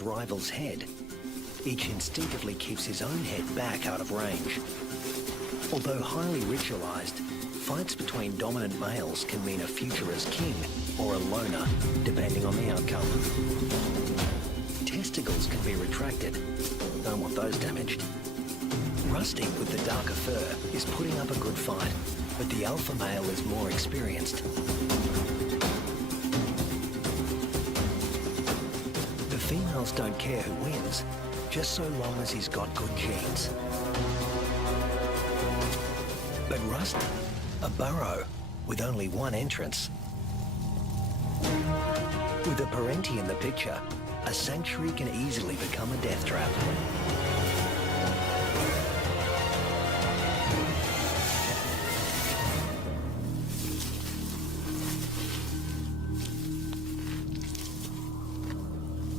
his rival's head. Each instinctively keeps his own head back out of range. Although highly ritualized, fights between dominant males can mean a future as king or a loner, depending on the outcome. Testicles can be retracted. Don't want those damaged. Rusty, with the darker fur, is putting up a good fight, but the alpha male is more experienced. The females don't care who wins, just so long as he's got good genes. But Rusty, a burrow with only one entrance. With a parenti in the picture, a sanctuary can easily become a death trap.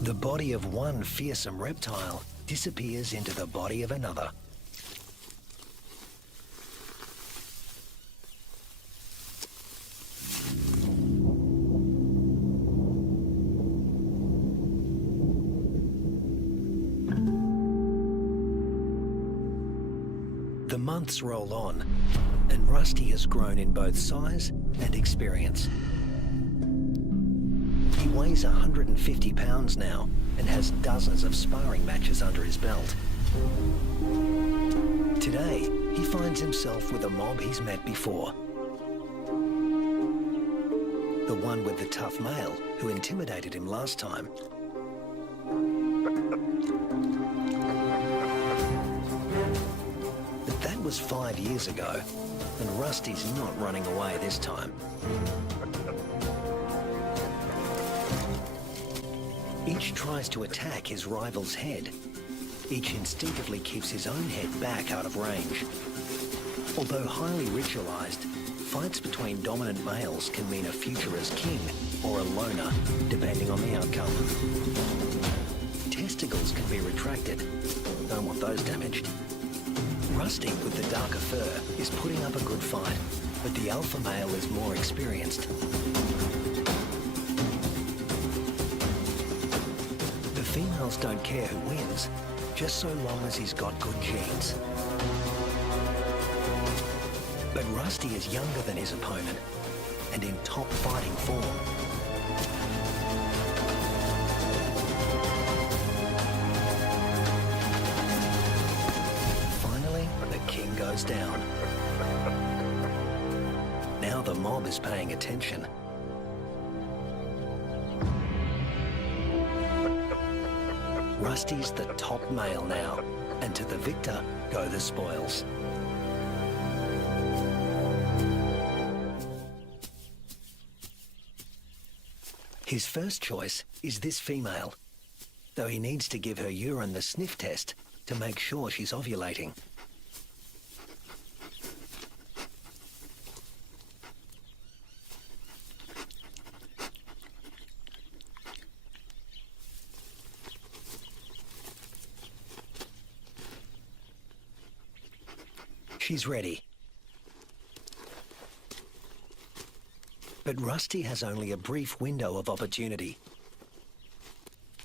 The body of one fearsome reptile disappears into the body of another. The months roll on, and Rusty has grown in both size and experience. He weighs 150 pounds now and has dozens of sparring matches under his belt. Today, he finds himself with a mob he's met before. The one with the tough male who intimidated him last time. But that was 5 years ago, and Rusty's not running away this time. Each tries to attack his rival's head. Each instinctively keeps his own head back out of range. Although highly ritualized, fights between dominant males can mean a future as king or a loner, depending on the outcome. Testicles can be retracted. Don't want those damaged. Rusty, with the darker fur, is putting up a good fight, but the alpha male is more experienced. The females don't care who wins, just so long as he's got good genes. But Rusty is younger than his opponent and in top fighting form. Finally, the king goes down. Now the mob is paying attention. Rusty's the top male now, and to the victor go the spoils. His first choice is this female, though he needs to give her urine the sniff test to make sure she's ovulating. She's ready. But Rusty has only a brief window of opportunity.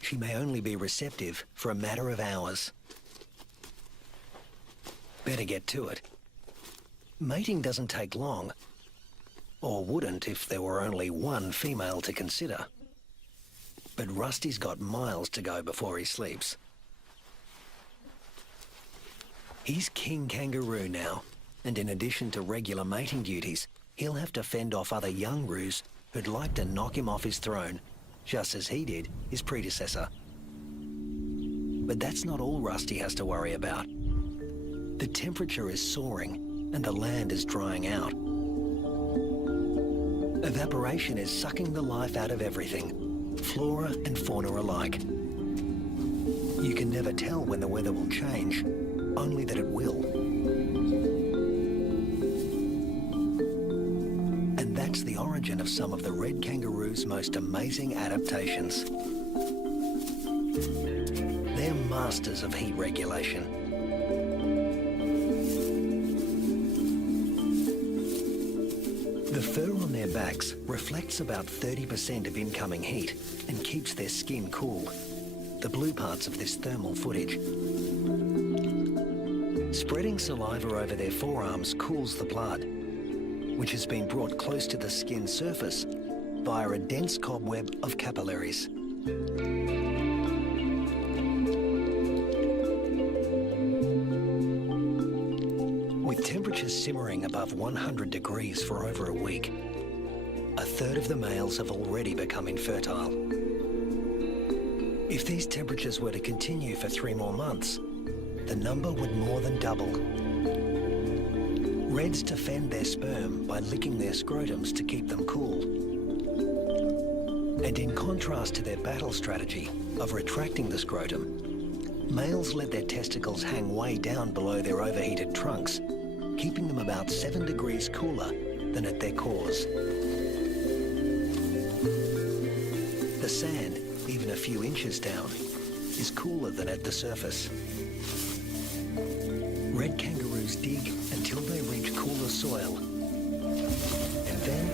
She may only be receptive for a matter of hours. Better get to it. Mating doesn't take long, or wouldn't if there were only one female to consider. But Rusty's got miles to go before he sleeps. He's King Kangaroo now, and in addition to regular mating duties, he'll have to fend off other young roos who'd like to knock him off his throne, just as he did his predecessor. But that's not all Rusty has to worry about. The temperature is soaring, and the land is drying out. Evaporation is sucking the life out of everything, flora and fauna alike. You can never tell when the weather will change, only that it will. And that's the origin of some of the red kangaroo's most amazing adaptations. They're masters of heat regulation. The fur on their backs reflects about 30% of incoming heat and keeps their skin cool. the blue parts of this thermal footage. Spreading saliva over their forearms cools the blood, which has been brought close to the skin surface via a dense cobweb of capillaries. With temperatures simmering above 100 degrees for over a week, a third of the males have already become infertile. If these temperatures were to continue for 3 more months, the number would more than double. Reds defend their sperm by licking their scrotums to keep them cool. And in contrast to their battle strategy of retracting the scrotum, males let their testicles hang way down below their overheated trunks, keeping them about 7 degrees cooler than at their cores. The sand, even a few inches down, is cooler than at the surface. Red kangaroos dig until they reach cooler soil, and then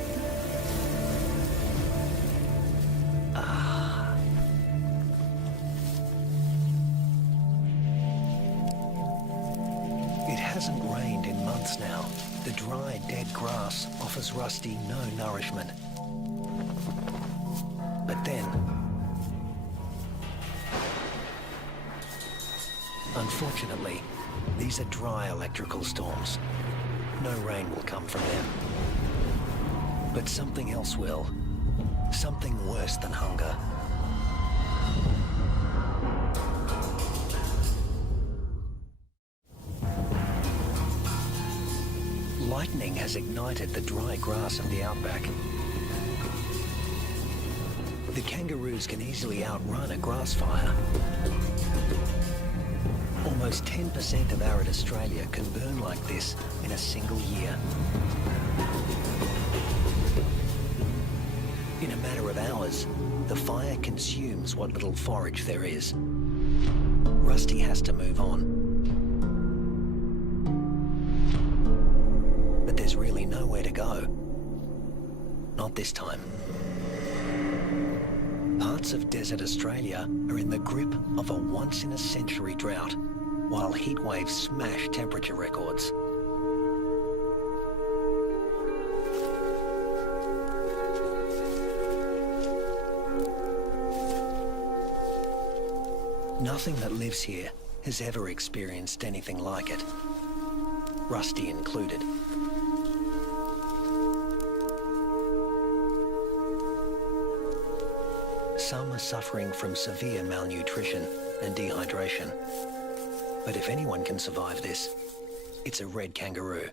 it hasn't rained in months now. The dry, dead grass offers Rusty no nourishment. But then, unfortunately, these are dry electrical storms. No rain will come from them. But something else will. Something worse than hunger. Lightning has ignited the dry grass of the outback. The kangaroos can easily outrun a grass fire. Almost 10% of arid Australia can burn like this in a single year. In a matter of hours, the fire consumes what little forage there is. Rusty has to move on. But there's really nowhere to go. Not this time. Parts of desert Australia are in the grip of a once-in-a-century drought, while heat waves smash temperature records. Nothing that lives here has ever experienced anything like it, Rusty included. Some are suffering from severe malnutrition and dehydration. But if anyone can survive this, it's a red kangaroo.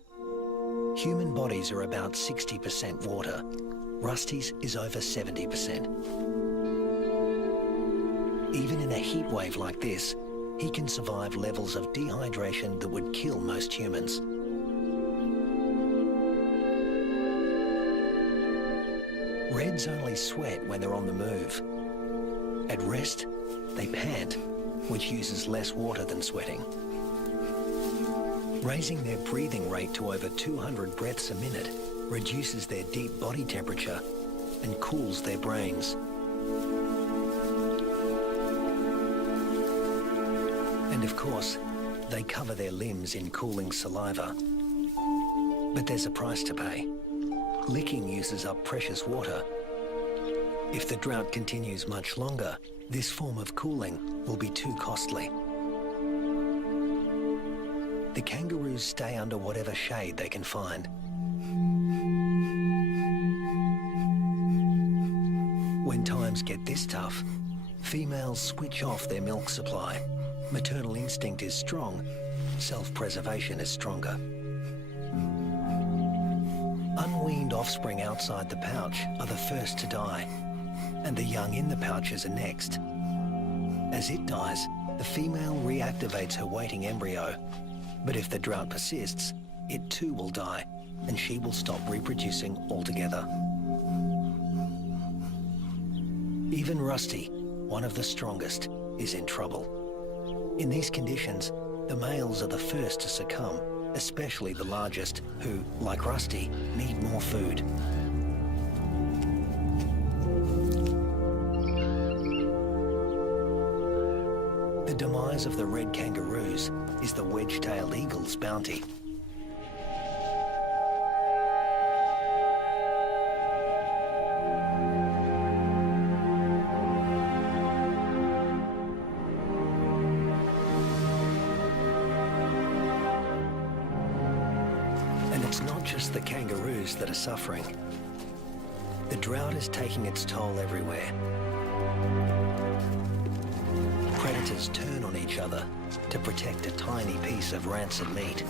Human bodies are about 60% water. Rusty's is over 70%. Even in a heat wave like this, he can survive levels of dehydration that would kill most humans. Reds only sweat when they're on the move. At rest, they pant, which uses less water than sweating. Raising their breathing rate to over 200 breaths a minute reduces their deep body temperature and cools their brains. And of course, they cover their limbs in cooling saliva. But there's a price to pay. Licking uses up precious water. If the drought continues much longer, this form of cooling will be too costly. The kangaroos stay under whatever shade they can find. When times get this tough, females switch off their milk supply. Maternal instinct is strong, self-preservation is stronger. Unweaned offspring outside the pouch are the first to die, and the young in the pouches are next. As it dies, the female reactivates her waiting embryo. But if the drought persists, it too will die, and she will stop reproducing altogether. Even Rusty, one of the strongest, is in trouble. In these conditions, the males are the first to succumb, especially the largest, who, like Rusty, need more food. The demise of the red kangaroos is the wedge-tailed eagle's bounty. And it's not just the kangaroos that are suffering. The drought is taking its toll everywhere. Predators turn on each other to protect a tiny piece of rancid meat.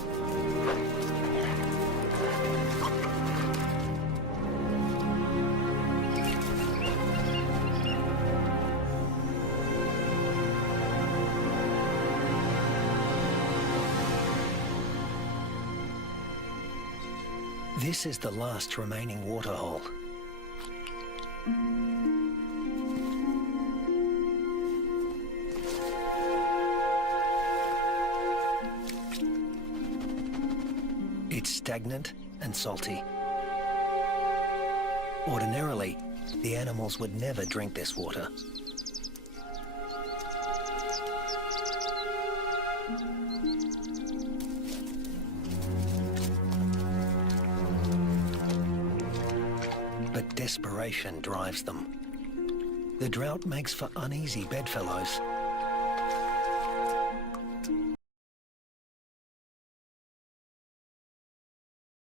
This is the last remaining waterhole. It's stagnant and salty. Ordinarily, the animals would never drink this water. But desperation drives them. The drought makes for uneasy bedfellows.